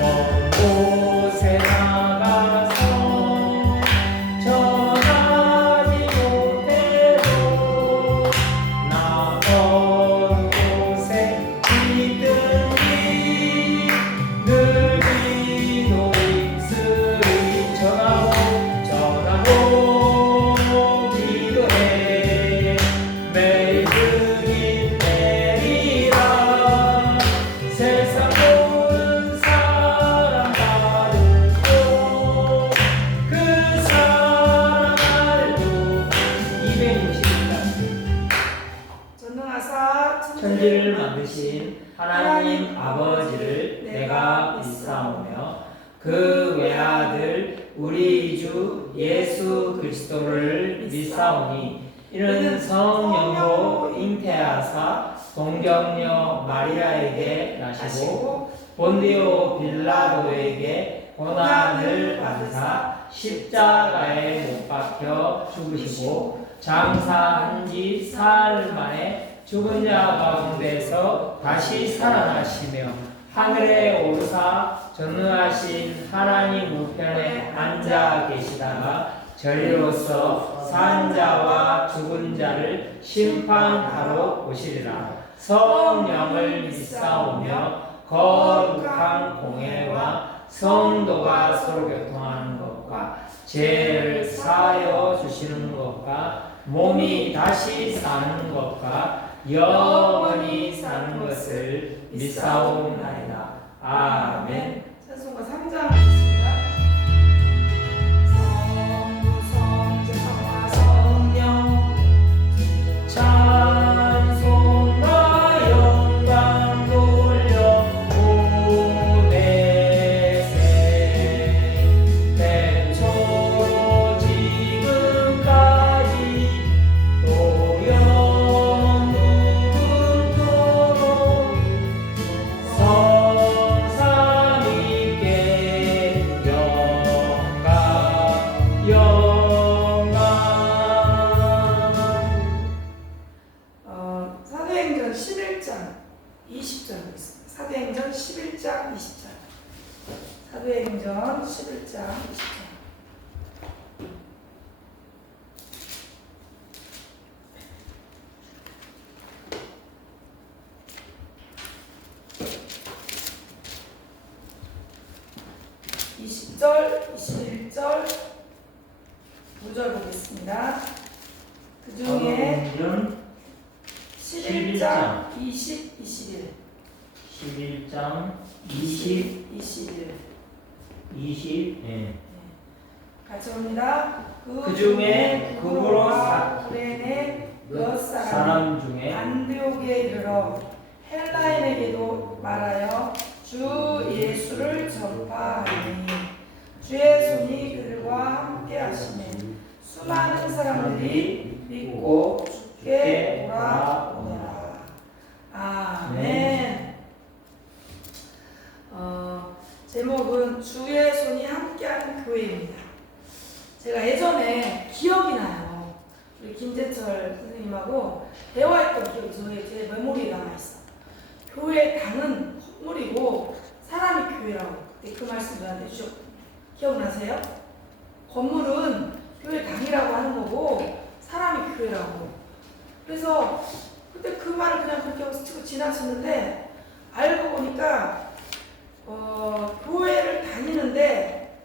먼 곳에 나가서 전하지 못해도 나 먼 곳에 있든지 늘 기도 입술이 전하고 기도해 매일 그리 되리라 세상 모든 사람 알고 그 사람 알고 260장 전능하사 천지를 만드신 하나님 아버지를 내가 믿사오며 그 외아들 우리 주 예수 그리스도를 믿사오니 이는 성령으로 잉태하사 동정녀 마리아에게 나시고 본디오 빌라도에게 고난을 받으사 십자가에 못 박혀 죽으시고 장사한 지 사흘 만에 죽은 자 가운데서 다시 살아나시며 하늘에 오르사 전능하신 하나님 우편에 앉아 계시다가 저리로서 산 자와 죽은 자를 심판하러 오시리라. 성령을 믿사오며 거룩한 공회와 성도가 서로 교통하는 것과 죄를 사하여 주시는 것과 몸이 다시 사는 것과 영원히 사는 것을 믿사옵나이다. 아멘. 찬송가 3장 있습니다. 성부 성자와 성령 찬송과 영광 돌려 오대세 태초로 지금까지 또 영원토록 성삼위께 영광 사도행전 11장 20절 있습니다. 사도행전 11장 20절. 사도행전 11장 20절. (20절) (21절) 9절 보겠습니다. 그 중에 11장 20, 21 11장 20, 21 20 같이 봅니다. 그 중에 구브로와 구레네 몇 사람 중에 안디옥에 이르러 헬라인에게도 말하여 주 예수를 전파하니 주의 손이 그들과 함께 하시네. 수많은 사람들이 믿고 주께 돌아오더라. 아멘. 제목은 주의 손이 함께하는 교회입니다. 제가 예전에 기억이 나요. 우리 김재철 선생님하고 대화했던 기억이 제 메모리에 남아있어. 교회 당은 건물이고 사람이 교회라고 그때 그 말씀 저한테 주셨거든요. 기억나세요? 건물은 교회 당이라고 하는 거고 사람이 교회라고. 그래서 그때 그 말을 그냥 그렇게 스치고 지나쳤는데 알고 보니까 교회를 다니는데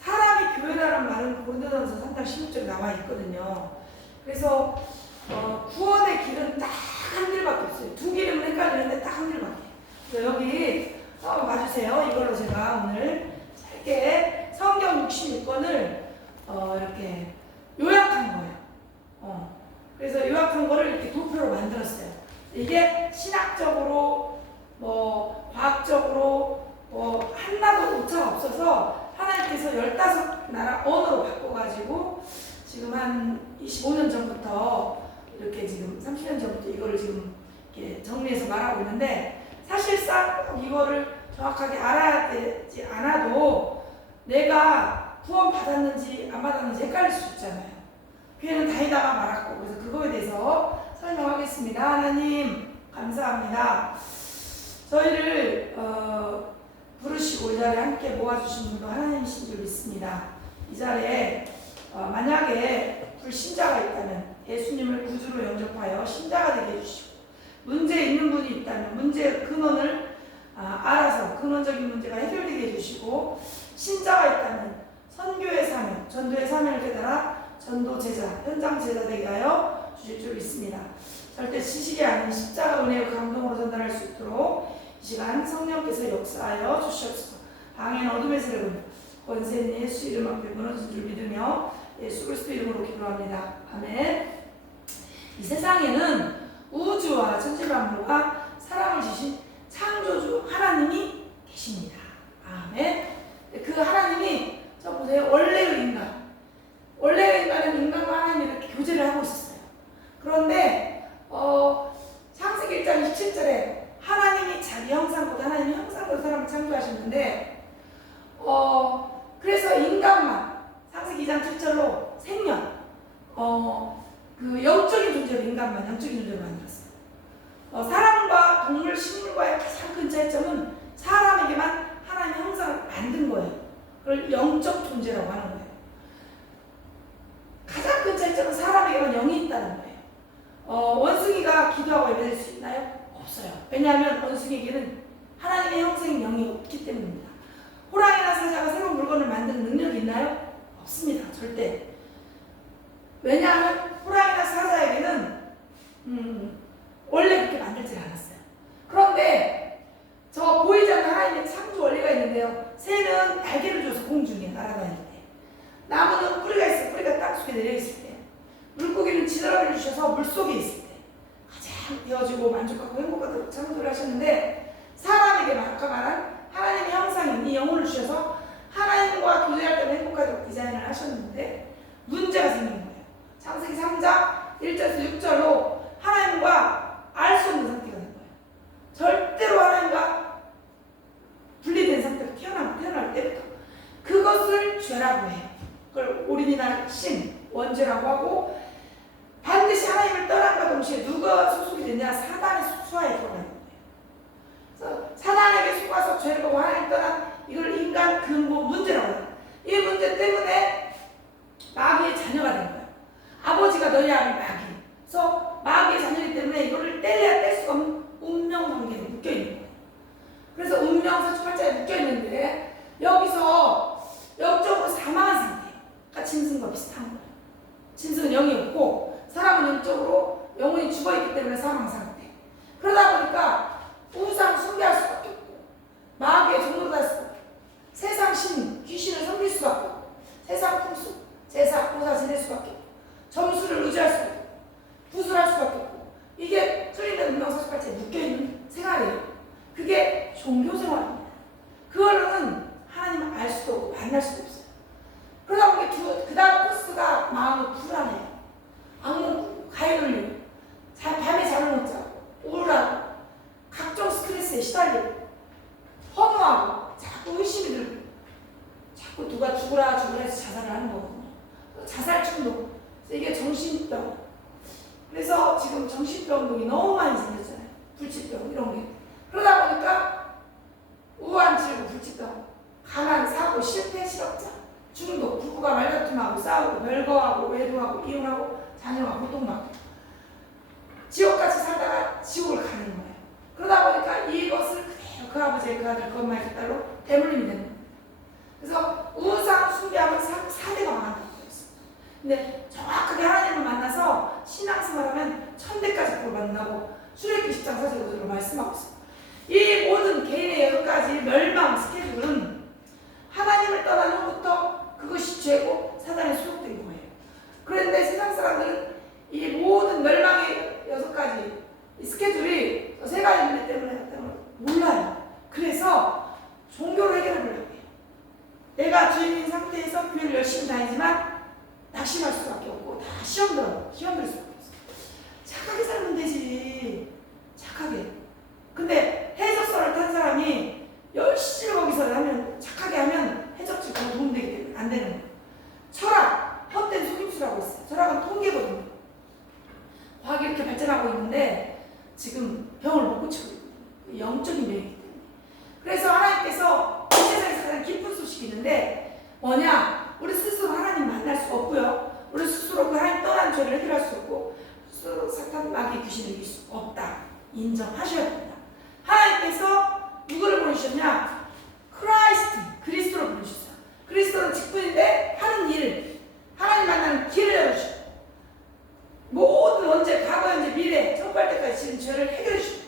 사람이 교회라는 말은 고린도전서 3장 16절에 나와 있거든요. 그래서 구원의 길은 딱 한 길밖에 없어요. 두 길은 헷갈리는데 딱 한 길밖에. 그래서 여기 한번 봐주세요. 이걸로 제가 오늘 짧게 성경 66권을 이렇게 요약한 거예요. 그래서 요약한 거를 이렇게 도표로 만들었어요. 이게 신학적으로 과학적으로 하나도 오차가 없어서 하나님께서 15나라 언어로 바꿔가지고 지금 한 25년 전부터 이렇게 지금 30년 전부터 이거를 지금 이렇게 정리해서 말하고 있는데 사실상 이거를 정확하게 알아야 되지 않아도 내가 구원 받았는지 안 받았는지 헷갈릴 수 있잖아요. 교회는 다니다가 말았고. 그래서 그거에 대해서 설명하겠습니다. 하나님 감사합니다. 저희를 부르시고 이 자리에 함께 모아주신 분도 하나님이신 줄 믿습니다. 이 자리에 만약에 불신자가 있다면 예수님을 구주로 영접하여 신자가 되게 해주시고, 문제 있는 분이 있다면 문제의 근원을 알아서 근원적인 문제가 해결되게 해주시고, 신자가 있다면 선교의 사명, 전도의 사명을 깨달아 전도 제자, 현장 제자 되게 하여 주실 줄 믿습니다. 절대 지식이 아닌 십자가 은혜의 감동으로 전달할 수 있도록 이 시간 성령께서 역사하여 주시옵소서. 방해는 어둠의 세력은 권세 있는 예수 이름 앞에 무너진 줄 믿으며 예수 그리스도 이름으로 기도합니다. 아멘. 이 세상에는 우주와 천지만물과 사람을 지신 창조주 하나님이 계십니다. 아멘. 그 하나님이 저 보세요. 원래의 인간은 인간과 하나님이 이렇게 교제를 하고 있었어요. 그런데 창세기 1장 27절에 하나님이 자기 형상보다 하나님이 형상보다 사람을 창조하셨는데, 그래서 인간만 창세기 2장 7절로 생명, 그 영적인 존재로 인간만 영적인 존재로 만들었어요. 사람과 동물, 식물과의 가장 큰 차이점은 사람에게만 하나님의 형상을 만든 거예요. 그걸 영적 존재라고 하는 거예요. 가장 큰 차이점은 사람에게만 영이 있다는 거예요. 원숭이가 기도하고 예배드릴 수 있나요? 없어요. 왜냐하면 원숭이에게는 하나님의 형상인 영이 없기 때문입니다. 호랑이나 사자가 새로운 물건을 만드는 능력이 있나요? 없습니다. 절대. 왜냐하면 호랑이나 사자에게는 원래 그렇게 만들지 않았어요. 그런데 저 보이지 않는 하나님의 창조 원리가 있는데요. 새는 날개를 줘서 공중에 날아다닐 때, 나무는 뿌리가 있어 뿌리가 땅속에 내려있을 때, 물고기는 지느러미를 주셔서 물속에 있을 때 가장 되어지고 만족하고 행복하도록 창조를 하셨는데, 사람에게 아까 말한 하나님의 형상인 이 영혼을 주셔서 하나님과 교제할 때는 행복하도록 디자인을 하셨는데 문제가 생기는 거예요. 창세기 3장 1절에서 6절로 하나님과 알 수 없는 상태가 된 거예요. 절대로 하나님과 분리된 상태로 태어날 때부터 그것을 죄라고 해요. 그걸 오리지널 신, 원죄라고 하고, 반드시 하나님을 떠난과 동시에 누가 소속이 되냐? 사단의 수하에 들어가는 거예요. 그래서 사단에게 속아서 죄를 보고 하나님 떠난 이걸 인간 근본 문제라고 해요. 이 문제 때문에 마귀의 자녀가 된 거예요. 아버지가 너희 아비 마귀. 그래서 마귀의 자녀이기 때문에 이거를 뗄래야 뗄 수가 없는 운명 관계에 묶여 있는 거예요. 그래서 운명 48자에 묶여 있는데 여기서 영적으로 사망한 상태예요. 그러니까 짐승과 비슷한 거예요. 짐승은 영이 없고 사람은 영적으로 영혼이 죽어있기 때문에 사망 상태. 그러다 보니까 우상 숭배할 수밖에 없고, 마귀의 종로도 할 수밖에 없고, 세상 신, 귀신을 섬길 수밖에 없고, 세상 풍수, 제사, 보사 지낼 수밖에 없고, 점수를 의지할 수밖에 없고, 부술할 수밖에 없고, 이게 틀리는 운명 48자에 묶여있는 생활이에요. 그게 종교 생활입니다. 그걸로는 하나님을 알 수도 없고 만날 수도 없어요. 그러다 보니 그 다음 코스가 마음이 불안해요. 악몽, 가해돌리고, 밤에 잠을 못 자고, 우울하고, 각종 스트레스에 시달리고, 허무하고, 자꾸 의심이 들고, 자꾸 누가 죽으라 해서 자살을 하는 거거든요. 자살 충동. 이게 정신병. 그래서 지금 정신병동이 너무 많이 생겼잖아요. 불치병 이런 게. 그러다 보니까 우한, 질고, 불치병, 가난, 사고, 실패, 실업자, 중독, 부부가 말다툼하고 싸우고 별거하고 외도하고 이혼하고 자녀가 고통받고 지옥같이 살다가 지옥을 가는 거예요. 그러다 보니까 이것을 그대로 그 아버지의 그 아들 그 엄마의 그 딸로 대물림이 되는 거예요. 그래서 우상 숭배하면 사대가 망한다고 했어요. 근데 정확하게 하나님을 만나서 신앙생활하면 천대까지 볼 만나고 출애굽기 10장 45절로 말씀하고 있어요. 이 모든 개인의 6가지 멸망 스케줄은 하나님을 떠난 후부터 그것이 죄고 사단에 소속된 거예요. 그런데 세상 사람들은 이 모든 멸망의 6가지 이 스케줄이 3가지 문제 때문에 몰라요. 그래서 종교로 해결해보려고 해요. 내가 주인인 상태에서 교회를 열심히 다니지만 낙심할 수밖에 없고 다 시험 들을 수밖에 없어요. 착하게 살면 되지. 착하게. 근데 해적선을 탄 사람이 열심히 거기서 하면 착하게 하면 해적지 더 도움되기 때문에 안 되는 거예요. 철학, 헛된 속임수라고 있어요. 철학은 통계거든요. 과학이 이렇게 발전하고 있는데 지금 병을 못 고치고 있거든요. 영적인 병이기 때문에. 그래서 하나님께서 이 세상에 뭐냐? 우리 스스로 하나님 만날 수 없고요. 우리 스스로 그 하나님 떠난 죄를 해결할 수 없고 스스로 사탄 마귀 귀신을 이길 수 없다. 인정하셔야 됩니다. 하나님께서 누구를 보내주셨냐? 그리스도를 보내주셨어요. 그리스도는 직분인데 하는 일을 하나님 만나는 길을 열어주시고 모든 언제 과거 현재 미래 정말 때까지 지금 죄를 해결해 주시고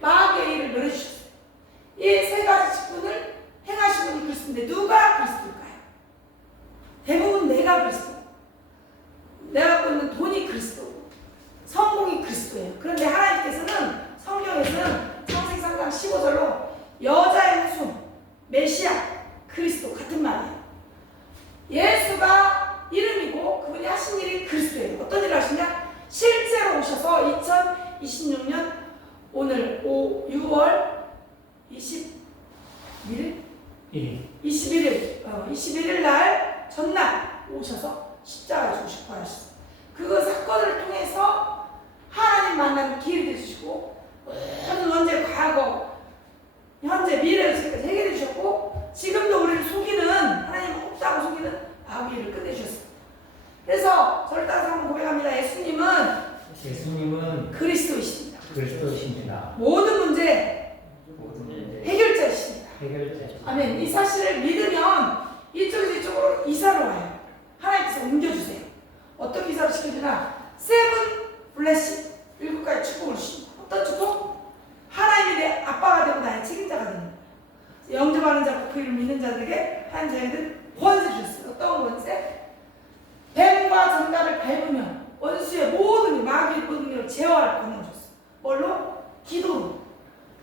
마귀의 일을 멸해주셨어요. 이 세 가지 직분을 행하신 분이 그리스도인데 누가 그리스도일까요? 대부분 내가 그리스도, 내가 갖고 있는 돈이 그리스도, 성공이 그리스도예요. 그런데 하나님께서는 성경에서는 창세기 3장 15절로 여자의 후손, 메시아, 그리스도 같은 말이에요. 예수가 이름이고 그분이 하신 일이 그리스도예요. 어떤 일을 하시냐? 실제로 오셔서 2026년 오늘 6월 21일 날 전날 오셔서 십자가에 죽으시고 하셨어요. 그 사건을 통해서 하나님 만나는 기회를 주시고 모든 언제 과거 현재 미래를 지금까지 해결해 주셨고 지금도 우리를 속이는 하나님 없다고 속이는 마귀를 끝내주셨어요. 그래서 저를 따라서 한번 고백합니다. 예수님은 그리스도이십니다. 모든 문제 해결자이십니다. 아멘. 이 사실을 믿으면 이쪽에서 이쪽으로 이사를 와요. 하나님께서 옮겨주세요. 어떻게 이사를 시켜주나? 세븐 블레싱 7가지 축복을 주십니다. 어떤 축복? 하나님이 내 아빠가 되고 나의 책임자가 되는 거예요. 영접하는 자고 그 이름 믿는 자들에게 하나님 자녀들 권세 주셨어요. 어떤 권세? 뱀과 장갑을 밟으면 원수의 모든 마귀의 모든 일을 제어할 권능을 줬어요. 뭘로? 기도로.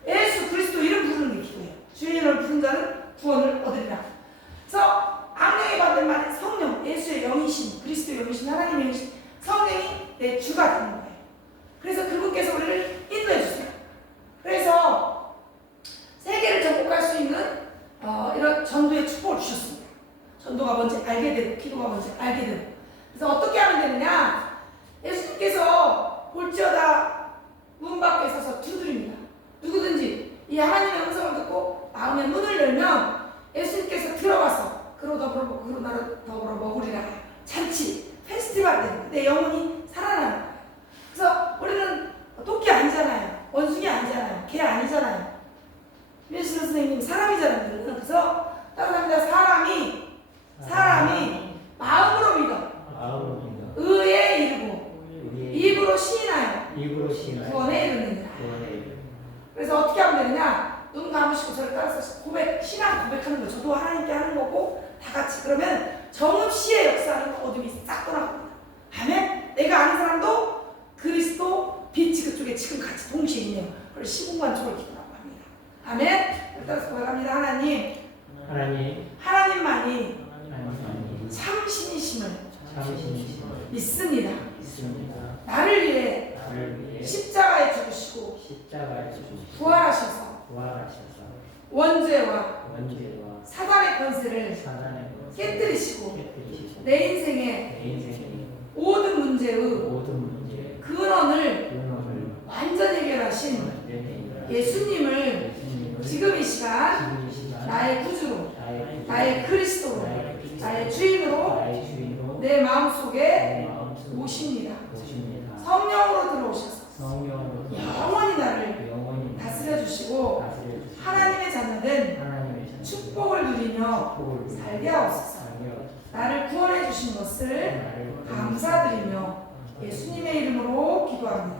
예수 그리스도 이름 부르는 게 기도예요. 주의 이름을 부른 자는 구원을 얻으리라. 그래서 악령이 받을 만한 성령, 예수의 영이신, 그리스도의 영이신, 하나님의 영이신 성령이 내 주가 되는 거예요. 그래서 그분께서 우리를 인도해 주세요. 그래서 세계를 정복할 수 있는 이런 전도의 축복을 주셨습니다. 전도가 뭔지 알게 되고 기도가 뭔지 알게 되고. 그래서 어떻게 하면 되느냐? 예수님께서 볼지어다 문 밖에 서서 두드립니다. 누구든지 이 하나님의 음성을 듣고 마음의 문을 열면 예수님께서 들어가서 그로 더불어 먹고 그로 나로 더불어 먹으리라. 잔치, 페스티벌 때는 내 영혼이 살아나는 거예요. 그래서 우리는 토끼 아니잖아요. 원숭이 아니잖아요. 개 아니잖아요. 민수 선생님 사람이잖아요. 그래서 따라합니다. 사람이 마음으로 믿어. 의에 이르고 입으로 시인하여 구원에 이르느니라. 그래서 어떻게 하면 되느냐? 눈 감으시고 저를 따라서 신앙 고백하는 거예요. 저도 하나님께 하는 거고 다 같이. 그러면 정읍시의 역사는 어둠이 싹 떠나갑니다. 아멘? 내가 아는 사람도 그리스도 빛이 그쪽에 지금 같이 동시에 있네요. 그걸 시공간 쪽을 기도라고 합니다. 아멘? 따라서 고백합니다. 하나님만이 참신이심을 믿습니다. 나를 위해 십자가에 죽으시고 부활하셔서 원죄와 사단의 권세를 깨뜨리시고 내 인생의 모든 문제의 근원을 완전 해결하신 예수님을 지금 이 시간 나의 구주로, 나의 그리스도로, 나의 주인으로 내 마음속에 모십니다. 성령으로 들어오셔서 영원히 나를 다스려 주시고 하나님의 자녀된 축복을 누리며 살게 하옵소서. 나를 구원해 주신 것을 감사드리며 예수님의 이름으로 기도합니다.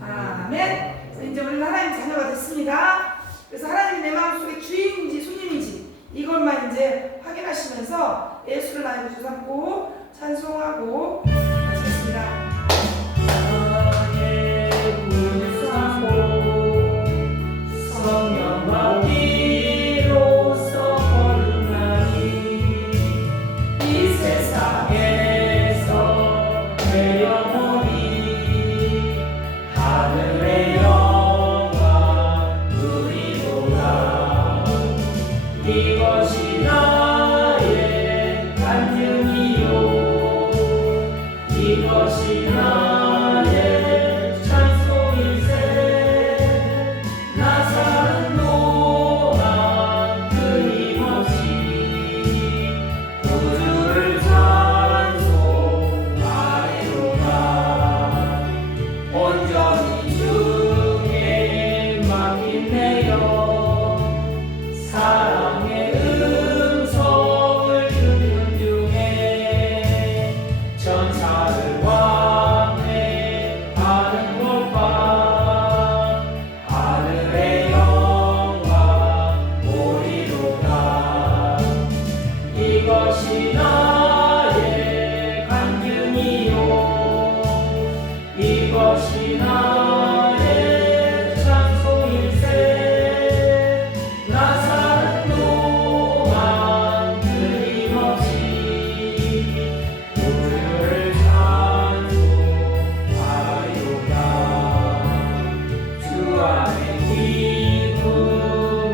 아멘. 이제 우리는 하나님 자녀가 됐습니다. 그래서 하나님이 내 마음속에 주인인지 손님인지 이것만 이제 확인하시면서 예수를 나의 구주 삼고 찬송하고 마치겠습니다. 성령과 비로소 거듭나니 이 세상에서 내 영혼이 하늘의 영광 누리도다. 이것이 나의 간증이요 이것이 나의 찬송일세. 나 사는 동안 끊임없이 이것이 나의 간증이요 이것이 나의 찬송일세 나 사는 동안 끊임없이 우주를 찬송하리로다 주 안에 기쁨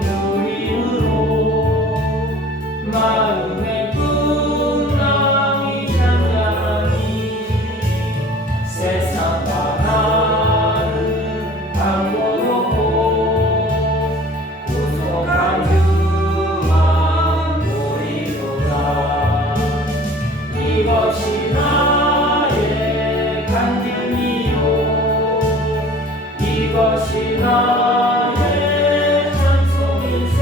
누림으로 마음의 풍랑이 잔잔하니 세상과 다른 방법 없고 구속한 주만 보이도다 이것이 나의 간증이요 이것이 나의 찬송일세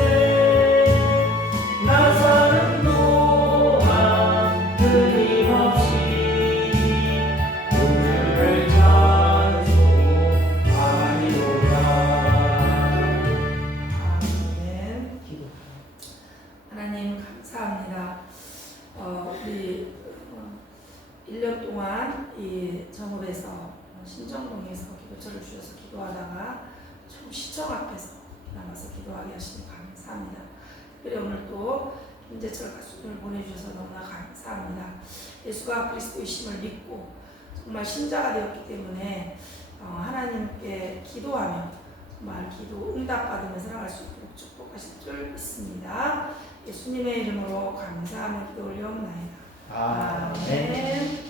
나 사는 동안 끊임없이 우주를 찬송하리로다. 아멘. 하나님 감사합니다. 우리 1년 동안 이 정읍에서 신정동에서 기도처를 주셔서 기도하다가 좀 시청 앞에서 남아서 기도하게 하시니 감사합니다. 특별히 오늘 또 김재철 가수님을 보내주셔서 너무나 감사합니다. 예수가 그리스도이심을 믿고 정말 신자가 되었기 때문에 하나님께 기도하며 정말 기도 응답받으며 살아갈 수 있도록 축복하실 줄 믿습니다. 예수님의 이름으로 감사하며 기도 올려옵나이다. 아멘.